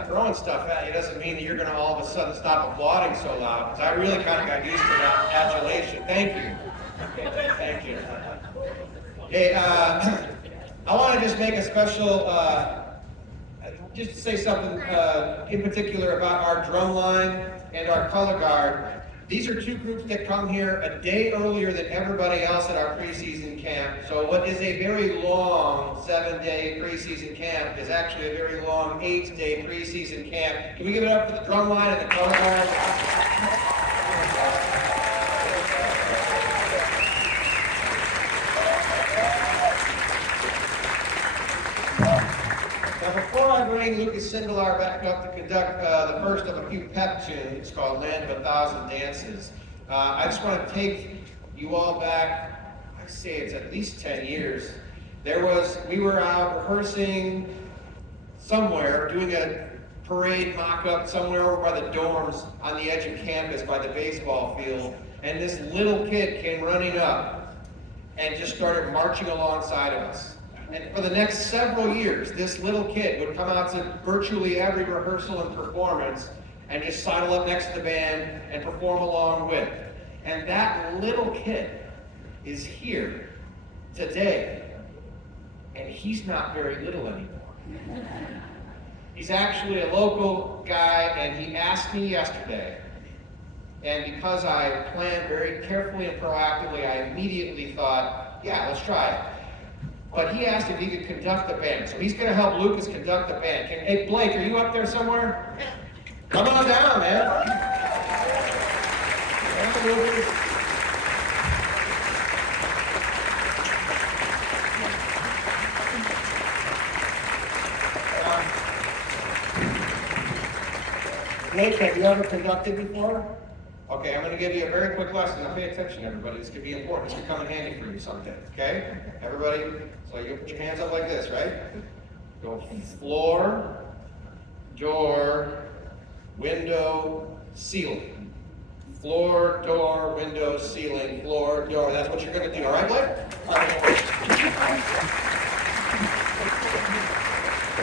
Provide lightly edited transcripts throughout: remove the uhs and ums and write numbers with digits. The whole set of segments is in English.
I'm throwing stuff at you doesn't mean that you're going to all of a sudden stop applauding so loud, because I really kind of got used to that adulation. Thank you. Thank you. Hey, I want to just make a special, just to say something in particular about our Drumline and our color guard. These are two groups that come here a day earlier than everybody else at our preseason camp. So what is a very long 7-day preseason camp is actually a very long 8-day preseason camp. Can we give it up for the Drumline and the color guard? Now, before I bring Lucas Sindelar back up to conduct the first of a few pep tunes called Land of 1,000 Dances, I just want to take you all back, I say it's at least 10 years. We were out rehearsing somewhere, doing a parade mock-up somewhere over by the dorms on the edge of campus by the baseball field, and this little kid came running up and just started marching alongside of us. And for the next several years, this little kid would come out to virtually every rehearsal and performance and just sidle up next to the band and perform along with. And that little kid is here today, and he's not very little anymore. He's actually a local guy, and he asked me yesterday, and because I planned very carefully and proactively, I immediately thought, yeah, let's try it. But he asked if he could conduct the band. So he's going to help Lucas conduct the band. Hey, Blake, are you up there somewhere? Come on down, man. Blake, have you ever conducted before? Okay, I'm going to give you a very quick lesson. Now pay attention, everybody. This could be important. This could come in handy for you someday, okay? Everybody, so you put your hands up like this, right? Go floor, door, window, ceiling. Floor, door, window, ceiling, floor, door. That's what you're going to do, all right, Blake? All right.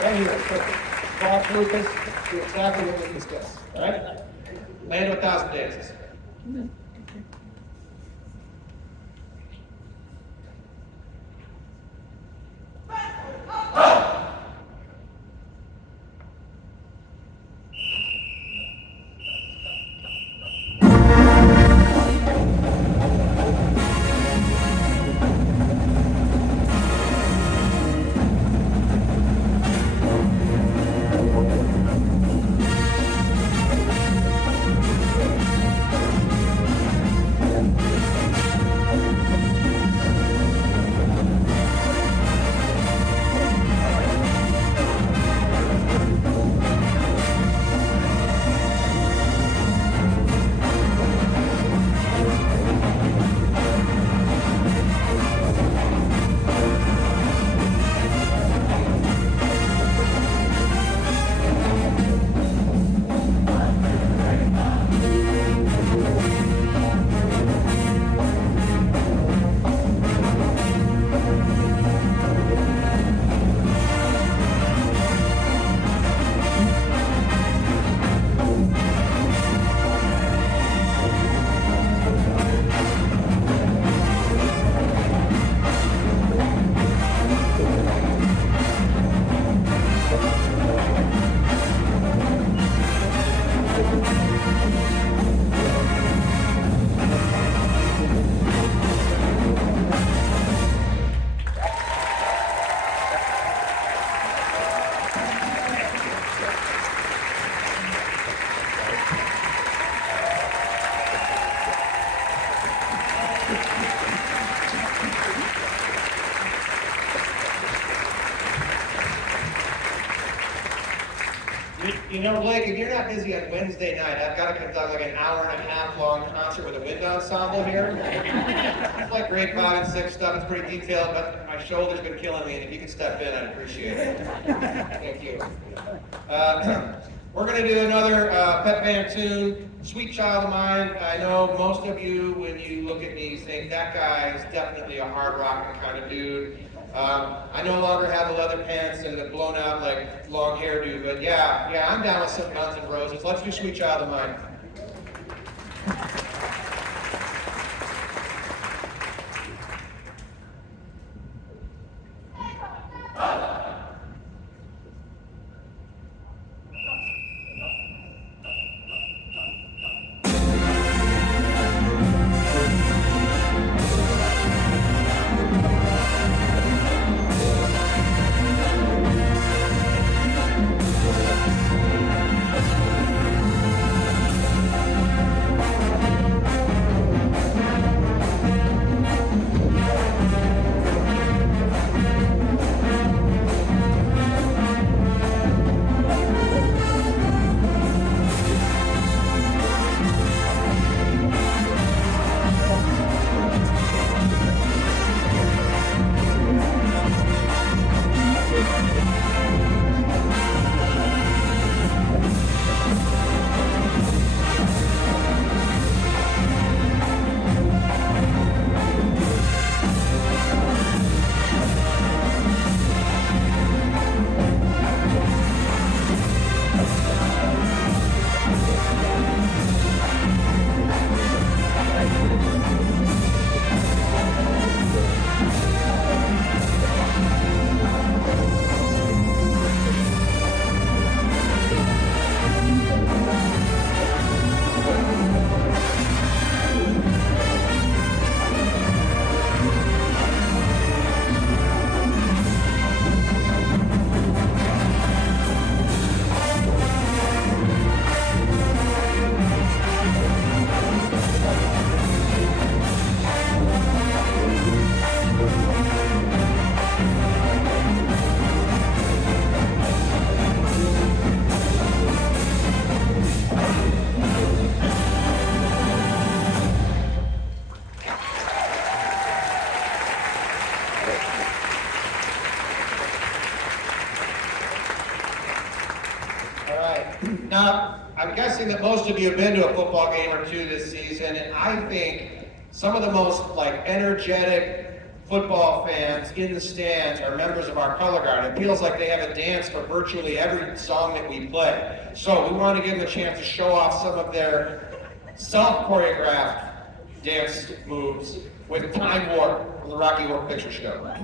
Right here, perfect. Watch Lucas, do exactly what Lucas does, all right? Land of 1,000 Dances. You know, Blake, if you're not busy on Wednesday night, I've got to conduct like an hour-and-a-half long concert with a wind ensemble here. It's like grade 5 and 6 stuff. It's pretty detailed, but my shoulder's been killing me, and if you could step in, I'd appreciate it. Thank you. We're going to do another pep band tune, Sweet Child of Mine. I know most of you, when you look at me, think that guy is definitely a hard rocking kind of dude. I no longer have the leather pants and the blown out like long hairdo, but yeah, I'm down with some Guns N' Roses. Let's do Sweet Child of Mine. Now, I'm guessing that most of you have been to a football game or two this season, and I think some of the most energetic football fans in the stands are members of our color guard. It feels like they have a dance for virtually every song that we play. So we want to give them a chance to show off some of their self-choreographed dance moves with Time Warp from the Rocky Horror Picture Show.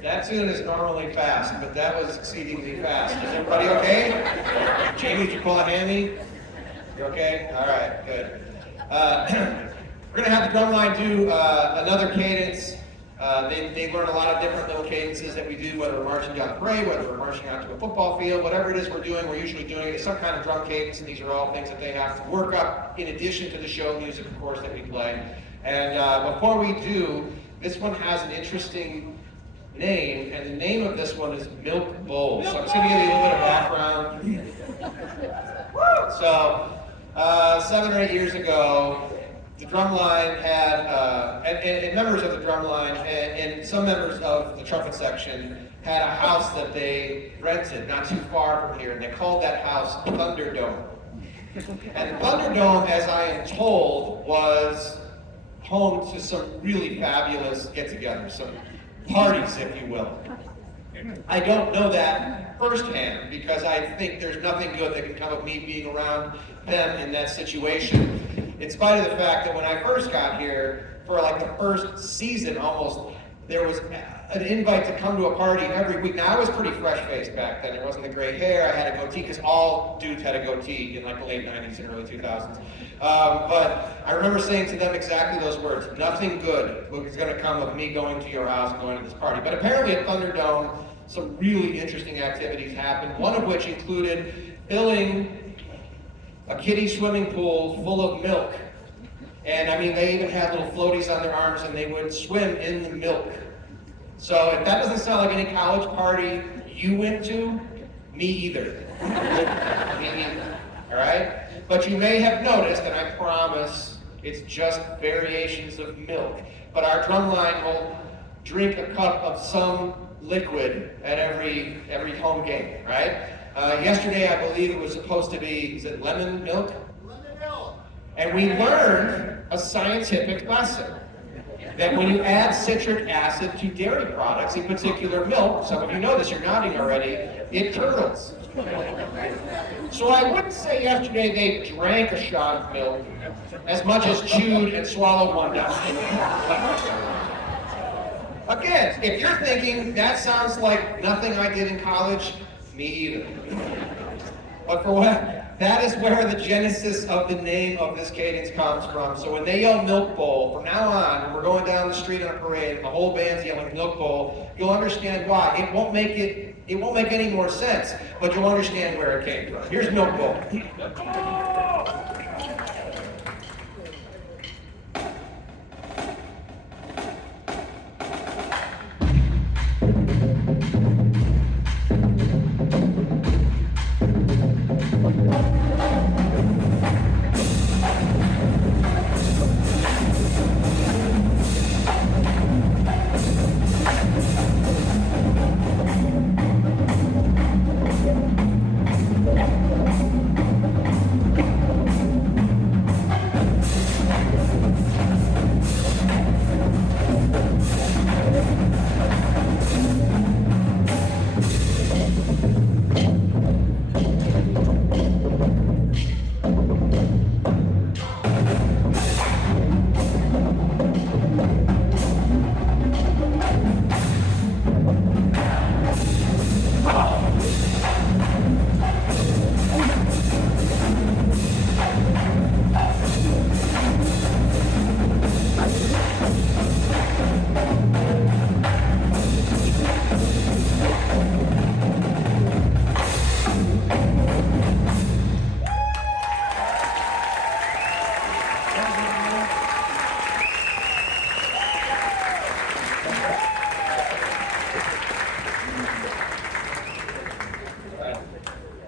That tune is normally fast, but that was exceedingly fast. Is everybody okay? Jamie, did you pull a hammy? You okay? All right, good. We're going to have the Drumline do another cadence. They learn a lot of different little cadences that we do, whether we're marching down the parade, whether we're marching out to a football field, whatever it is we're doing, we're usually doing it as some kind of drum cadence, and these are all things that they have to work up in addition to the show music, of course, that we play. And before we do, this one has an interesting name, and the name of this one is Milk Bowl. So I'm just going to give you a little bit of background. So 7 or 8 years ago, the Drumline had, and members of the Drumline and some members of the trumpet section had a house that they rented not too far from here, and they called that house Thunderdome. And Thunderdome, as I am told, was home to some really fabulous get-togethers, some parties, if you will. I don't know that firsthand because I think there's nothing good that can come of me being around them in that situation. In spite of the fact that when I first got here, for like the first season almost, there was an invite to come to a party every week. Now I was pretty fresh-faced back then. There wasn't the gray hair. I had a goatee because all dudes had a goatee in like the late 90s and early 2000s. But I remember saying to them exactly those words, nothing good is going to come of me going to your house and going to this party. But apparently at Thunderdome, some really interesting activities happened, one of which included filling a kiddie swimming pool full of milk. And I mean, they even had little floaties on their arms and they would swim in the milk. So if that doesn't sound like any college party you went to, me either. Me either, all right? But you may have noticed, and I promise it's just variations of milk, but our Drumline will drink a cup of some liquid at every home game, right? Yesterday, I believe it was supposed to be, is it lemon milk? Lemon milk. And we learned a scientific lesson. That when you add citric acid to dairy products, in particular milk, some of you know this, you're nodding already, it curdles. So I wouldn't say yesterday they drank a shot of milk as much as chewed and swallowed one down. Again, if you're thinking, that sounds like nothing I did in college, me either. But for what? That is where the genesis of the name of this cadence comes from. So when they yell Milk Bowl, from now on, when we're going down the street on a parade and the whole band's yelling Milk Bowl, you'll understand why. It won't make any more sense, but you'll understand where it came from. Here's Milk Bowl.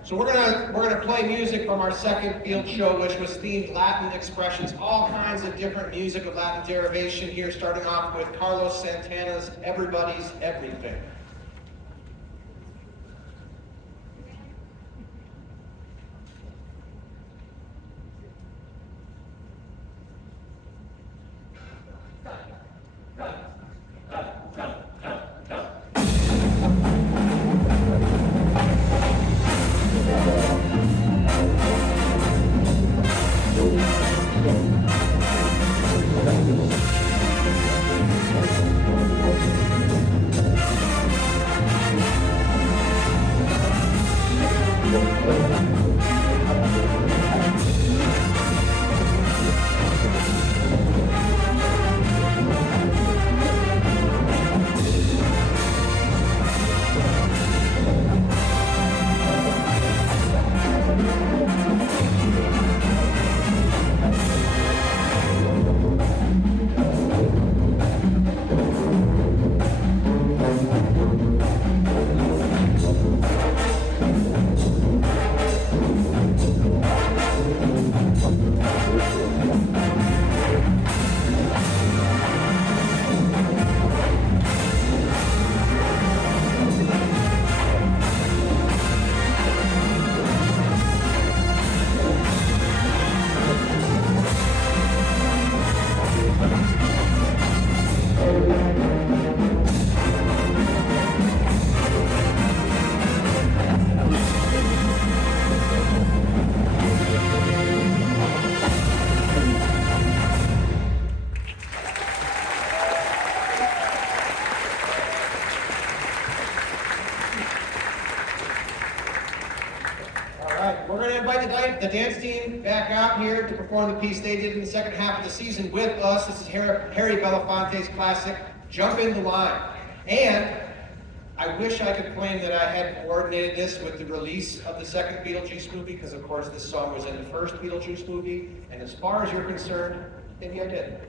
So we're gonna play music from our second field show, which was themed Latin expressions, all kinds of different music of Latin derivation here, starting off with Carlos Santana's Everybody's Everything. going to invite the dance team back out here to perform the piece they did in the second half of the season with us. This is Harry Belafonte's classic, Jump in the Line. And I wish I could claim that I had coordinated this with the release of the second Beetlejuice movie, because of course this song was in the first Beetlejuice movie, and as far as you're concerned, maybe I did.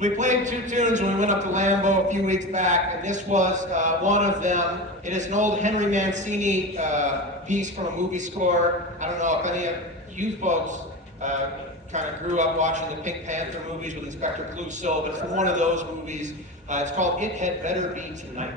We played two tunes when we went up to Lambeau a few weeks back, and this was one of them. It is an old Henry Mancini piece from a movie score. I don't know if any of you folks kind of grew up watching the Pink Panther movies with Inspector Clouseau, but it's from one of those movies. It's called It Had Better Be Tonight.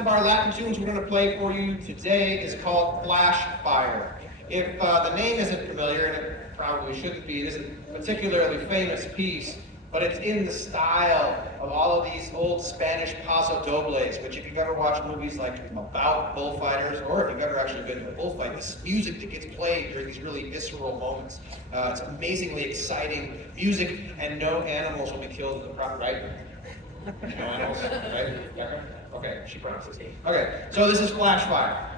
of our Latin tunes we're going to play for you today is called Flash Fire. If the name isn't familiar, and it probably shouldn't be, it isn't a particularly famous piece, but it's in the style of all of these old Spanish paso dobles, which if you've ever watched movies like about bullfighters, or if you've ever actually been to a bullfight, this music that gets played during these really visceral moments, it's amazingly exciting music, and no animals will be killed in the front, right? No animals, right? Okay, she promises. Okay, so this is Flash Fire.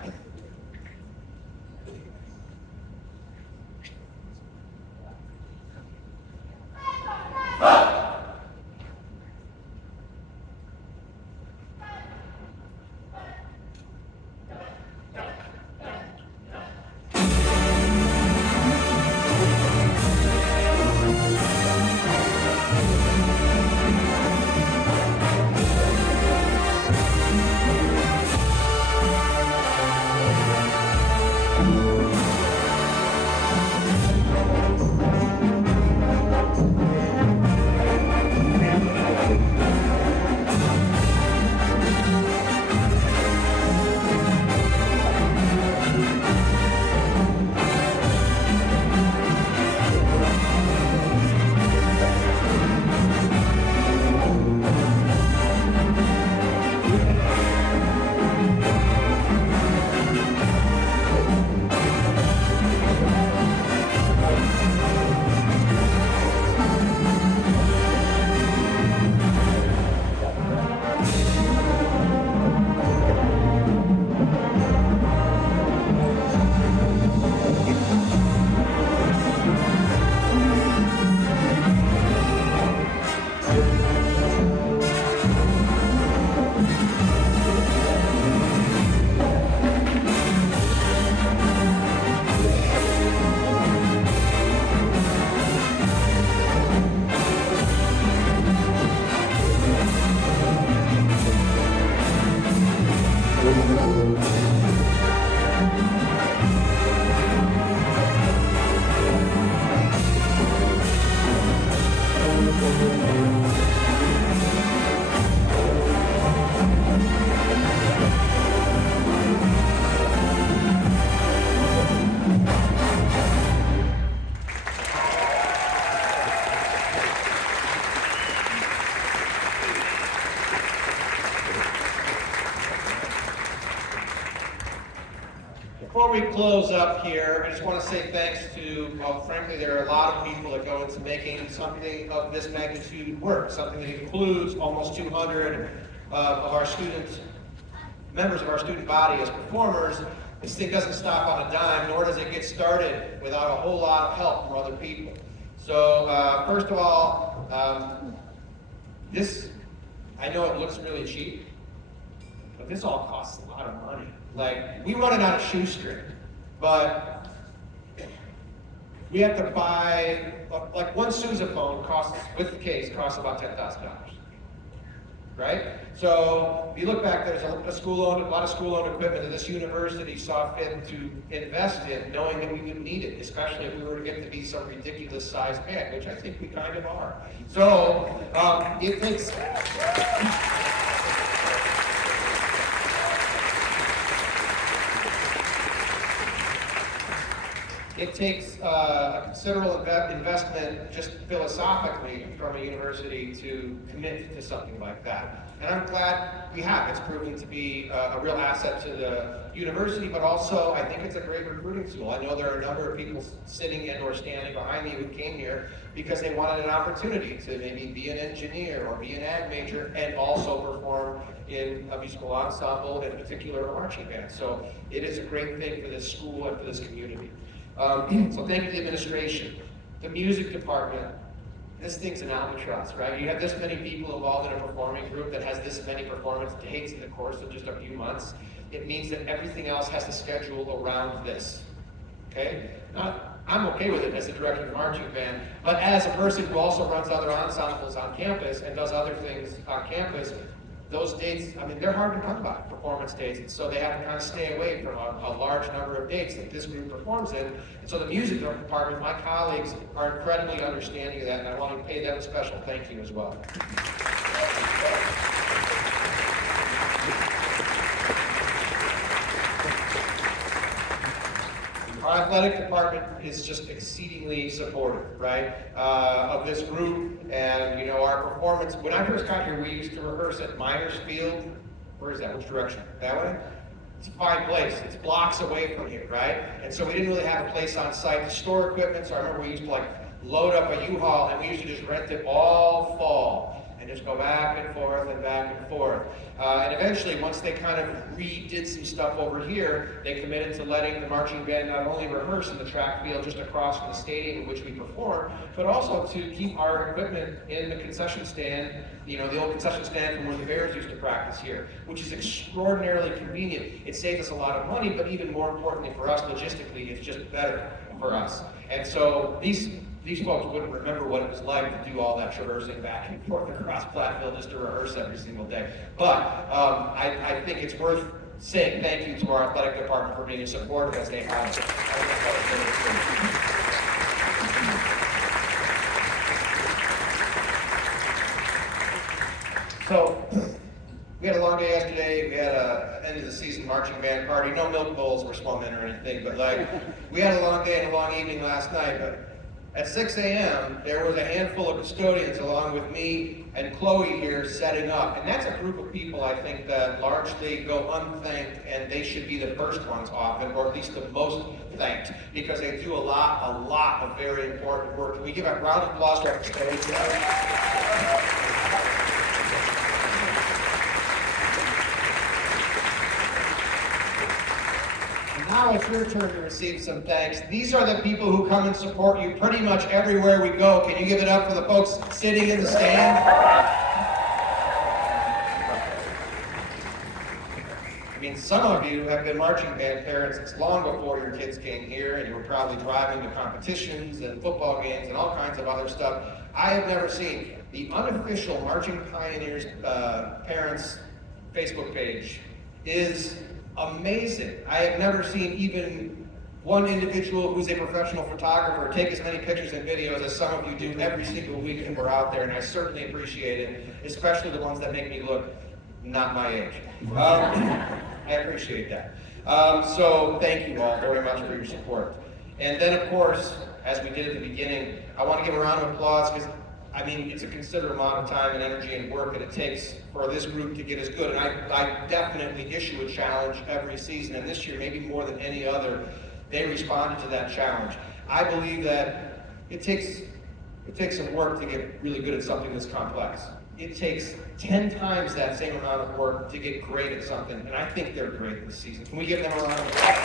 Before we close up here, I just want to say thanks to, well, frankly, there are a lot of people that go into making something of this magnitude work, something that includes almost 200 of our students, members of our student body as performers. This thing doesn't stop on a dime, nor does it get started without a whole lot of help from other people. So, first of all, this, I know it looks really cheap, but this all costs a lot of money. Like, we run it on a shoestring, but we have to buy, like one sousaphone costs, with the case, costs about $10,000, right? So, if you look back, there's a lot of school-owned equipment that this university saw fit to invest in, knowing that we would need it, especially if we were to get to be some ridiculous sized band, which I think we kind of are. So, it takes... It takes a considerable investment just philosophically from a university to commit to something like that. And I'm glad we have. It's proven to be a real asset to the university, but also I think it's a great recruiting tool. I know there are a number of people sitting and or standing behind me who came here because they wanted an opportunity to maybe be an engineer or be an ag major and also perform in a musical ensemble, in particular a marching band. So it is a great thing for this school and for this community. So thank you to the administration, the music department. This thing's an albatross, right? You have this many people involved in a performing group that has this many performance dates in the course of just a few months. It means that everything else has to schedule around this, okay? I'm okay with it as the director of the marching band, but as a person who also runs other ensembles on campus and does other things on campus, those dates, I mean, they're hard to come by, performance dates, and so they have to kind of stay away from a large number of dates that this group performs in. And so the music department, my colleagues, are incredibly understanding of that, and I want to pay them a special thank you as well. Our athletic department is just exceedingly supportive, right, of this group. And, you know, our performance, when I first got here, we used to rehearse at Miners Field. Where is that? Which direction? That way? It's a fine place. It's blocks away from here, right? And so we didn't really have a place on site to store equipment. So I remember we used to like load up a U-Haul and we used to just rent it all fall and just go back and forth and back and forth. And eventually, once they kind of redid some stuff over here, they committed to letting the marching band not only rehearse in the track field just across from the stadium in which we perform, but also to keep our equipment in the concession stand, you know, the old concession stand from where the Bears used to practice here, which is extraordinarily convenient. It saved us a lot of money, but even more importantly for us, logistically, it's just better for us. And so these folks wouldn't remember what it was like to do all that traversing back and forth across Platteville just to rehearse every single day. But I think it's worth saying thank you to our athletic department for being as supportive as they have. So, we had a long day yesterday. We had a end of the season marching band party. No milk bowls were swimming or anything, but like, we had a long day and a long evening last night. But at 6 a.m., there was a handful of custodians along with me and Chloe here setting up. And that's a group of people, I think, that largely go unthanked, and they should be the first ones often, or at least the most thanked, because they do a lot of very important work. Can we give a round of applause for our custodians? Now it's your turn to receive some thanks. These are the people who come and support you pretty much everywhere we go. Can you give it up for the folks sitting in the stand? I mean, some of you have been marching band parents since long before your kids came here, and you were probably driving to competitions and football games and all kinds of other stuff. I have never seen the unofficial Marching Pioneers parents Facebook page is amazing. I have never seen even one individual who's a professional photographer take as many pictures and videos as some of you do every single weekend we're out there, and I certainly appreciate it, especially the ones that make me look not my age. I appreciate that. So thank you all very much for your support. And then, of course, as we did at the beginning, I want to give a round of applause because I mean, it's a considerable amount of time and energy and work that it takes for this group to get as good. And I definitely issue a challenge every season, and this year, maybe more than any other, they responded to that challenge. I believe that it takes some work to get really good at something that's complex. It takes 10 times that same amount of work to get great at something, and I think they're great this season. Can we give them a round of applause?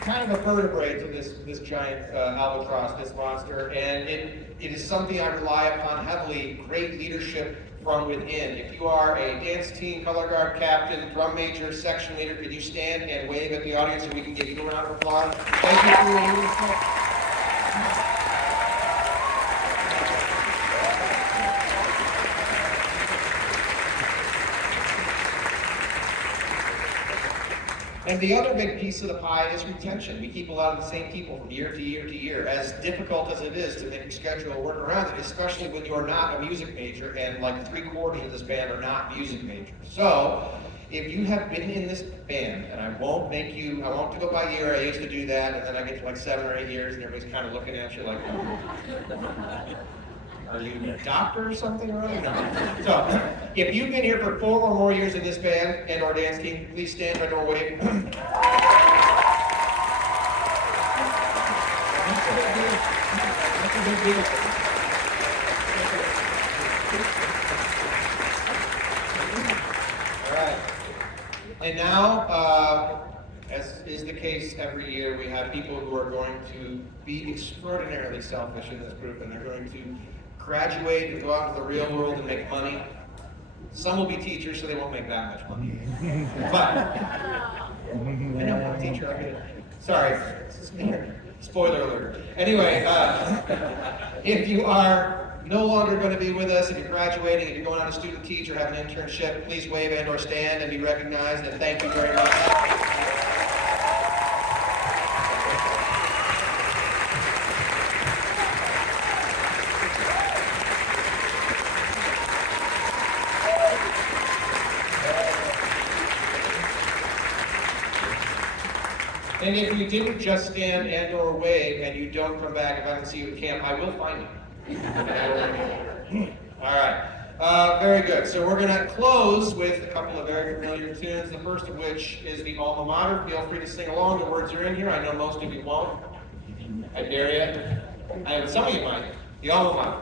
Kind of a vertebrae to this giant albatross, this monster, and it is something I rely upon heavily, great leadership from within. If you are a dance team, color guard captain, drum major, section leader, could you stand and wave at the audience so we can give you a round of applause? Thank you for your leadership. And the other big piece of the pie is retention. We keep a lot of the same people from year to year to year, as difficult as it is to make a schedule work around it, especially when you're not a music major, and like 3/4 of this band are not music majors. So, if you have been in this band, and I won't go by year, I used to do that, and then I get to like 7 or 8 years, and everybody's kind of looking at you like, are you a doctor or something or other? No. So, if you've been here for 4 or more years in this band and our dance team, please stand right or wave. All right. And now, as is the case every year, we have people who are going to be extraordinarily selfish in this group, and they're going to graduate and go out into the real world and make money. Some will be teachers, so they won't make that much money. But I know one teacher. Sorry, spoiler alert. Anyway, if you are no longer going to be with us, if you're graduating, if you're going on a student teach or have an internship, please wave and/or stand and be recognized. And thank you very much. And if you didn't just stand and or wave and you don't come back, if I don't see you at camp, I will find you. All right. Very good. So we're going to close with a couple of very familiar tunes, the first of which is the alma mater. Feel free to sing along. The words are in here. I know most of you won't. I dare you. Some of you might. The alma mater.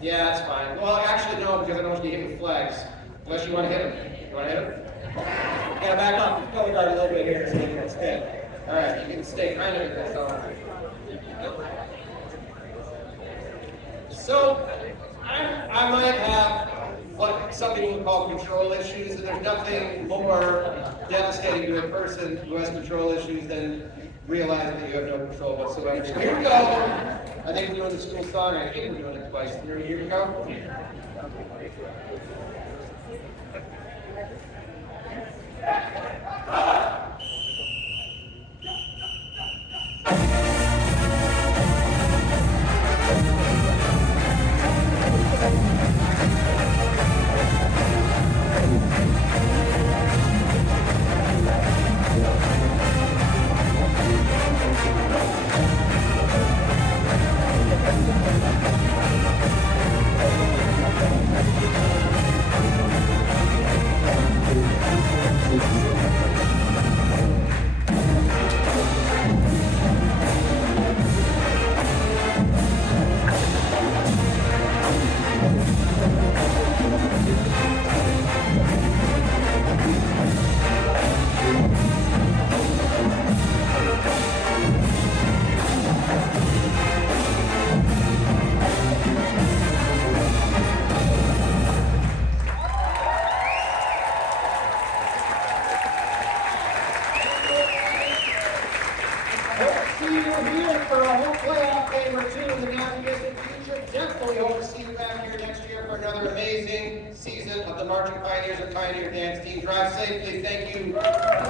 Yeah, it's fine. Well, actually, no, because I don't want you to hit with flags. Unless you want to hit them. You want to hit them? You gotta back off the color guard a little bit here so you can stay. Alright, you can stay kind of in this on. So, I might have what some people would call control issues, and there's nothing more devastating to a person who has control issues than realizing that you have no control whatsoever. So here we go. I think we're doing the school song. I think we're doing it twice. Here we go. we're here for a whole playoff game or two in the not-too-distant future. Definitely hope to see you back here next year for another amazing season of the Marching Pioneers and Pioneer Dance Team. Drive safely. Thank you.